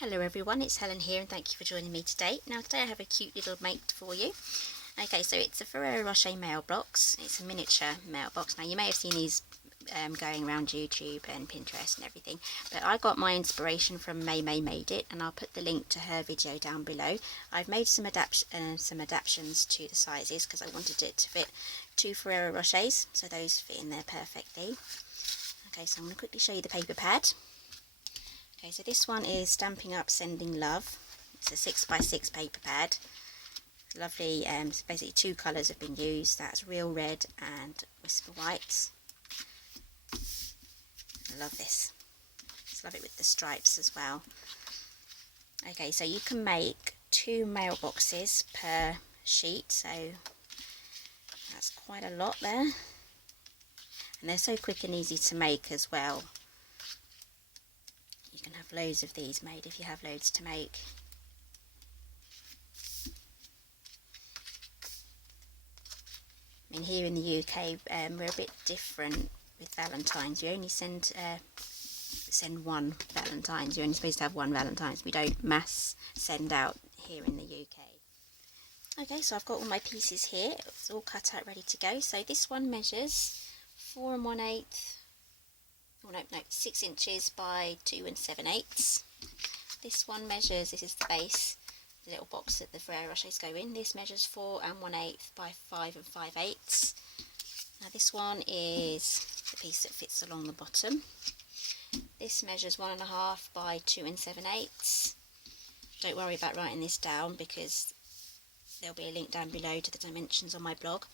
Hello everyone, it's Helen here and thank you for joining me today. Now today I have a cute little mate for you. Okay, so it's a Ferrero Rocher mailbox. It's a miniature mailbox. Now you may have seen these going around YouTube and Pinterest and everything, but I got my inspiration from May Made It, and I'll put the link to her video down below. I've made some adaptations to the sizes because I wanted it to fit 2 Ferrero Rochers, so those fit in there perfectly. Okay, so I'm going to quickly show you the paper pad. Okay, so this one is Stampin' Up Sending Love. It's a 6x6 paper pad. Lovely, so basically 2 colours have been used. That's Real Red and Whisper White. I love this. Just love it with the stripes as well. Okay, so you can make 2 mailboxes per sheet, so that's quite a lot there. And they're so quick and easy to make as well. You can have loads of these made if you have loads to make. I mean, here in the UK, we're a bit different with Valentines. You only send one Valentines. You're only supposed to have one Valentines. We don't mass send out here in the UK. Okay, so I've got all my pieces here. It's all cut out, ready to go. So this one measures 4 1/8. Oh, no, 6 inches by 2 7/8. This one measures, this is the base, the little box that the Ferrero Rochers go in. This measures 4 1/8 by 5 5/8. Now this one is the piece that fits along the bottom. This measures 1 1/2 by 2 7/8. Don't worry about writing this down because there'll be a link down below to the dimensions on my blog.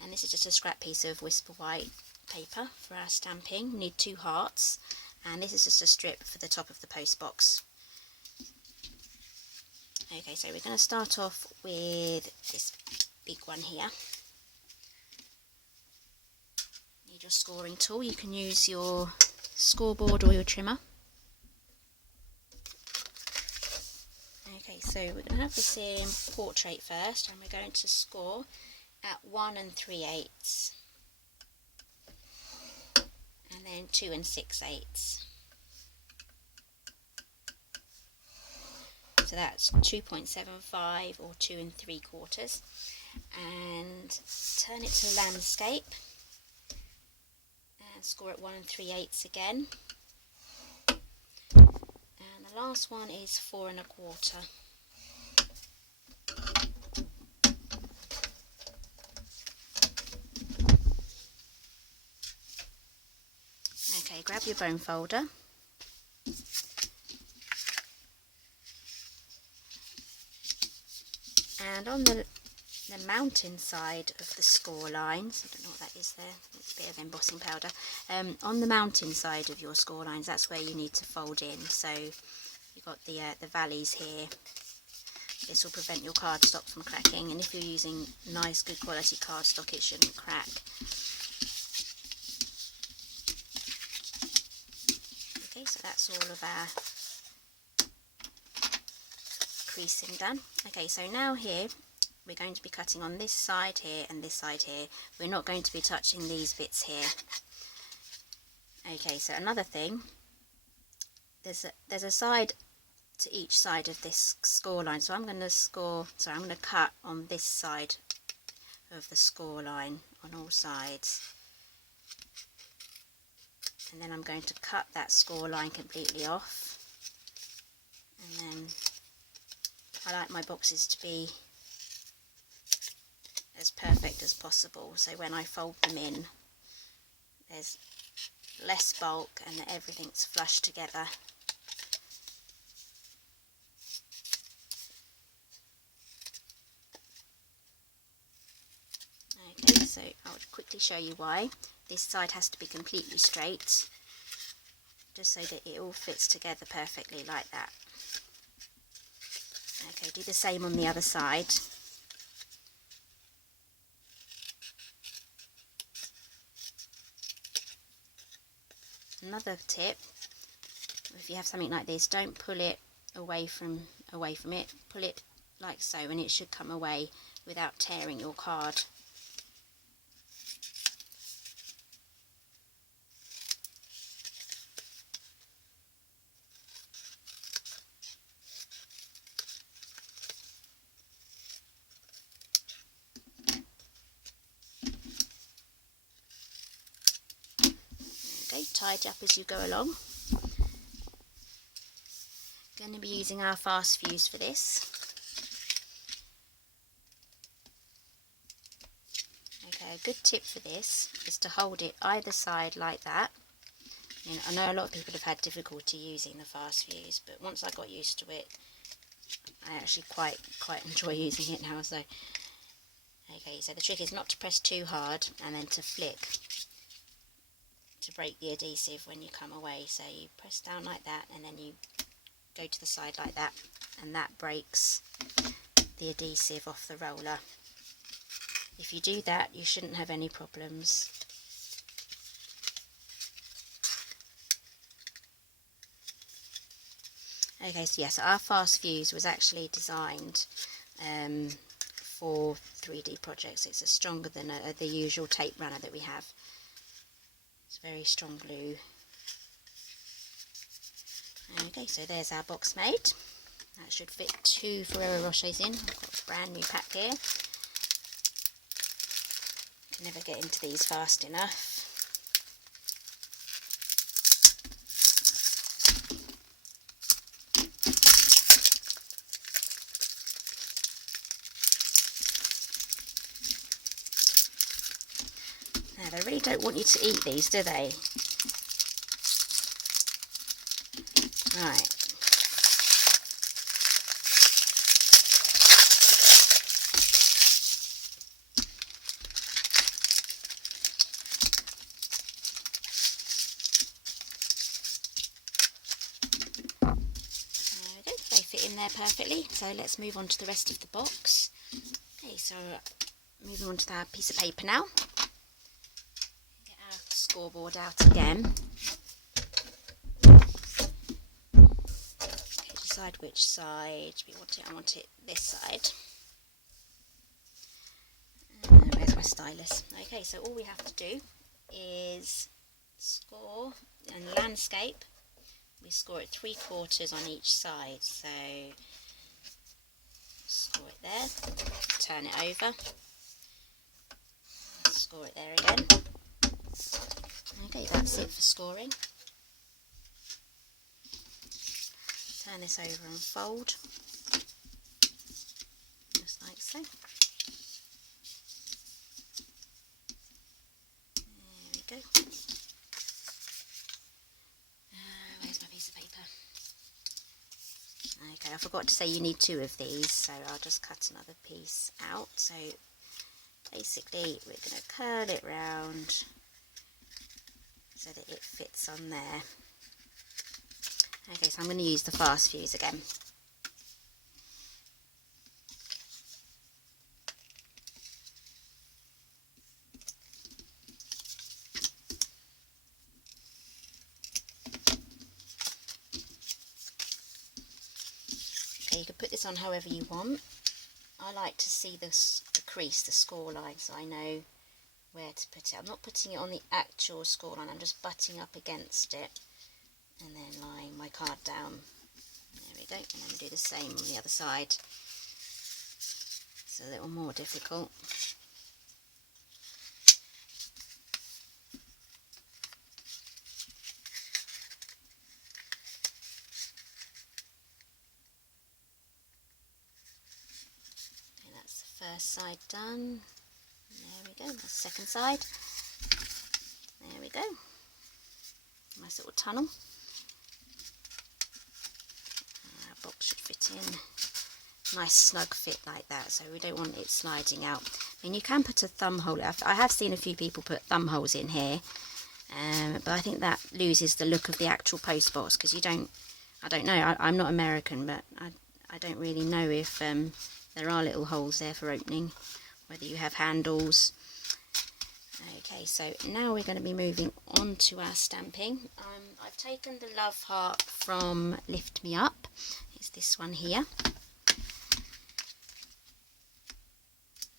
And this is just a scrap piece of Whisper White paper for our stamping. We need 2 hearts, and this is just a strip for the top of the post box. Okay, so we're going to start off with this big one here. Need your scoring tool. You can use your scoreboard or your trimmer. Okay, so we're going to have this in portrait first, and we're going to score at 1 3/8. And then 2 6/8. So that's 2.75 or 2 3/4. And turn it to landscape and score at 1 3/8 again. And the last one is 4 1/4. Okay, grab your bone folder. And on the mountain side of the score lines, I don't know what that is there, it's a bit of embossing powder. On the mountain side of your score lines, that's where you need to fold in. So you've got the valleys here. This will prevent your cardstock from cracking, and if you're using nice, good quality cardstock, it shouldn't crack. Okay, so that's all of our creasing done. Okay, so now here we're going to be cutting on this side here and this side here. We're not going to be touching these bits here. Okay, so another thing, there's a side to each side of this score line. So I'm going to cut on this side of the score line on all sides. And then I'm going to cut that score line completely off. And then I like my boxes to be as perfect as possible, so when I fold them in there's less bulk and that everything's flush together. Okay, so I'll quickly show you why. This side has to be completely straight, just so that it all fits together perfectly like that. Okay, do the same on the other side. Another tip, if you have something like this, don't pull it away from it. Pull it like so, and it should come away without tearing your card. go, tidy up as you go along. Going to be using our fast fuse for this. Okay, a good tip for this is to hold it either side like that. You know, I know a lot of people have had difficulty using the fast fuse, but once I got used to it, I actually quite enjoy using it now. So, okay, so the trick is not to press too hard and then to flick to break the adhesive when you come away. So you press down like that and then you go to the side like that, and that breaks the adhesive off the roller. If you do that, you shouldn't have any problems. Okay, so yes, our fast fuse was actually designed for 3D projects. It's stronger than the usual tape runner that we have. It's very strong glue. Okay, so there's our box made. That should fit 2 Ferrero Rochers in. I've got a brand new pack here. Can never get into these fast enough. Now, they really don't want you to eat these, do they? Right. There we go, they fit in there perfectly. So let's move on to the rest of the box. Okay, so moving on to our piece of paper now. Get our scoreboard out again. Decide which side we want it. I want it this side. Where's my stylus? Okay, so all we have to do is score, and landscape we score it 3/4 on each side. So score it there, turn it over, score it there again. Okay, that's it for scoring. Turn this over and fold, just like so. There we go. Where's my piece of paper? Okay, I forgot to say you need 2 of these, so I'll just cut another piece out. So basically we're going to curl it round so that it fits on there. Okay, so I'm going to use the fast fuse again. Okay, you can put this on however you want. I like to see the crease, the score line, so I know where to put it. I'm not putting it on the actual score line, I'm just butting up against it and then lying my card down. There we go, and I'm going to do the same on the other side. It's a little more difficult. Okay, that's the first side done. There we go, that's the second side. There we go. Nice little tunnel. Our box should fit in. Nice snug fit like that, so we don't want it sliding out. I mean, you can put a thumb hole. I have seen a few people put thumb holes in here, but I think that loses the look of the actual post box, because I don't know, I'm not American, but I don't really know if there are little holes there for opening, whether you have handles. Okay, so now we're going to be moving on to our stamping. I've taken the love heart from Lift Me Up. It's this one here.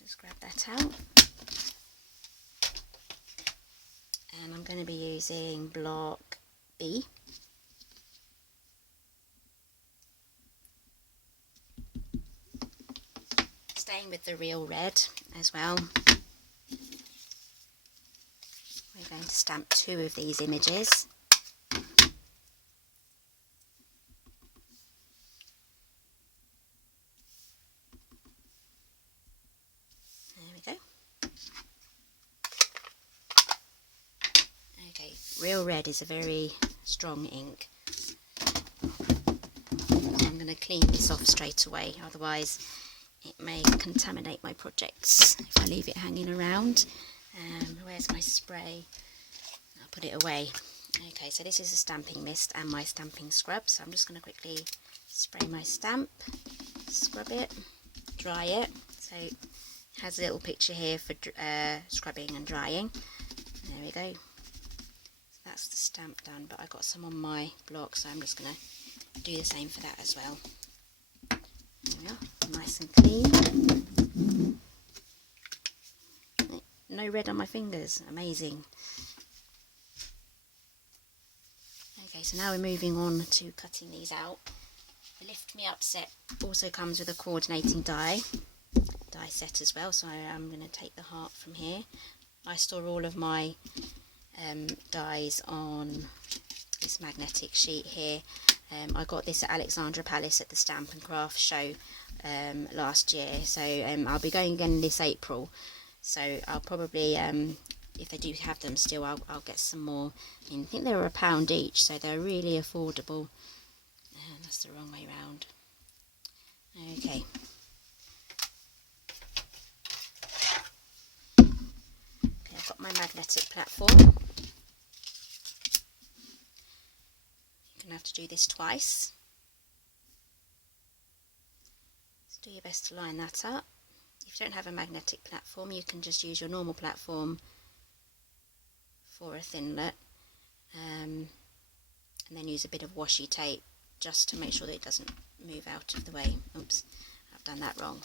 Just grab that out. And I'm going to be using block B. Staying with the real red as well. we're going to stamp 2 of these images. There we go. Okay, Real Red is a very strong ink. I'm going to clean this off straight away, otherwise it may contaminate my projects if I leave it hanging around. Where's my spray? I'll put it away. Okay, so this is a stamping mist and my stamping scrub, so I'm just going to quickly spray my stamp, scrub it, dry it. So it has a little picture here for scrubbing and drying. There we go. So that's the stamp done, but I got some on my block, so I'm just going to do the same for that as well. There we are, nice and clean. No red on my fingers, amazing. Okay, so now we're moving on to cutting these out. The Lift Me Up set also comes with a coordinating die set as well, so I'm going to take the heart from here. I store all of my dies on this magnetic sheet here. I got this at Alexandra Palace at the Stamp and Craft show last year, so I'll be going again this April. So I'll probably, if they do have them still, I'll get some more. I think they were £1 each, so they're really affordable. That's the wrong way round. Okay. Okay, I've got my magnetic platform. You're going to have to do this twice. So do your best to line that up. If you don't have a magnetic platform, you can just use your normal platform for a thinlet, and then use a bit of washi tape just to make sure that it doesn't move out of the way. Oops, I've done that wrong.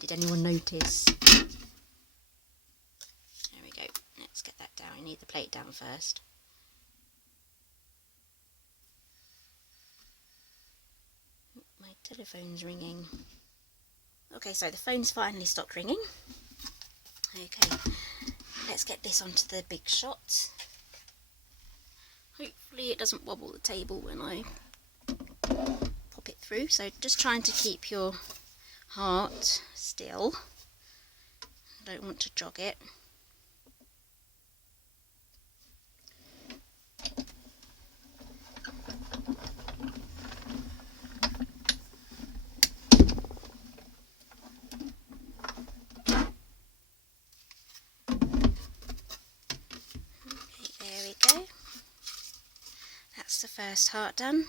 Did anyone notice? There we go. Let's get that down. I need the plate down first. My telephone's ringing. Okay, so the phone's finally stopped ringing. Okay, let's get this onto the big shot. Hopefully it doesn't wobble the table when I pop it through. So just trying to keep your heart still. I don't want to jog it. That's the first heart done.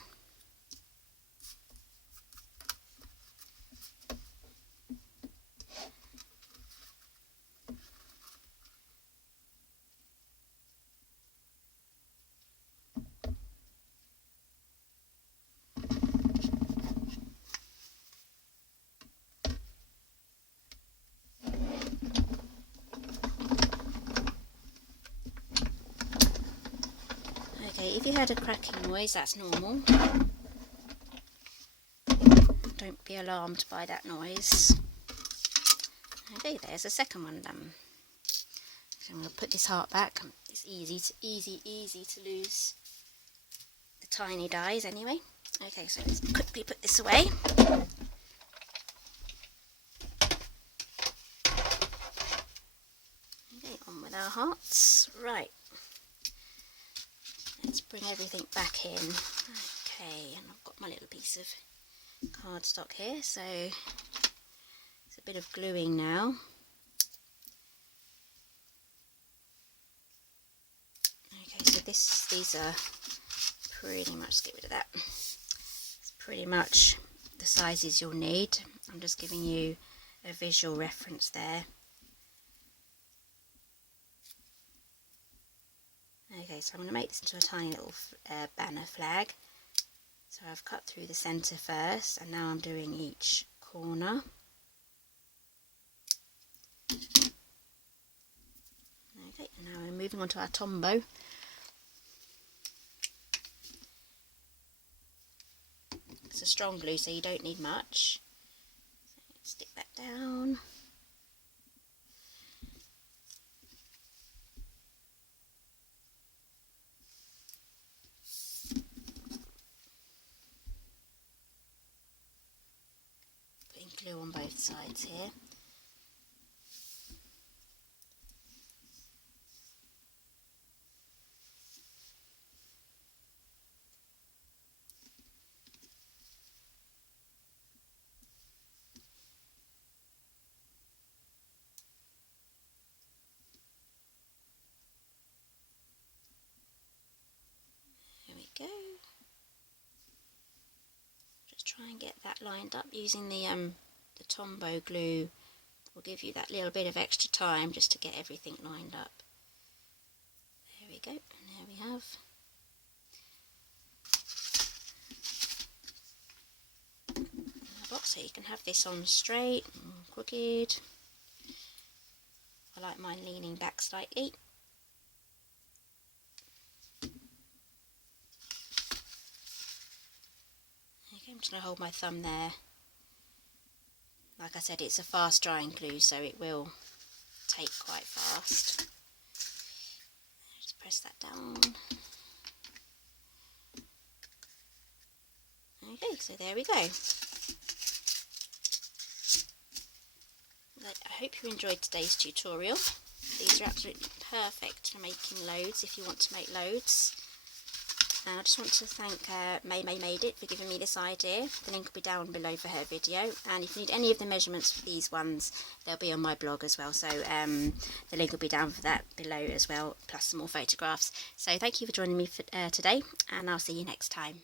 Okay, if you heard a cracking noise, that's normal. Don't be alarmed by that noise. Okay, there's the second one done. So I'm going to put this heart back. It's easy to lose the tiny dies anyway. Okay, so let's quickly put this away. Okay, on with our hearts. Right. Let's bring everything back in. Okay, and I've got my little piece of cardstock here, so it's a bit of gluing now. Okay, so these are pretty much, let's get rid of that. It's pretty much the sizes you'll need. I'm just giving you a visual reference there. Okay, so I'm going to make this into a tiny little banner flag. So I've cut through the centre first, and now I'm doing each corner. Okay, and now we're moving on to our Tombow. It's a strong glue, so you don't need much. So stick that down. glue on both sides here. There we go. Just try and get that lined up using the Tombow glue. Will give you that little bit of extra time just to get everything lined up. There we go, and there we have. So you can have this on straight and crooked. I like mine leaning back slightly. Okay, I'm just going to hold my thumb there. Like I said, it's a fast drying glue, so it will take quite fast. Just press that down. Okay, so there we go. I hope you enjoyed today's tutorial. These are absolutely perfect for making loads if you want to make loads. And I just want to thank May Made It for giving me this idea. The link will be down below for her video. And if you need any of the measurements for these ones, they'll be on my blog as well. So the link will be down for that below as well, plus some more photographs. So thank you for joining me for, today, and I'll see you next time.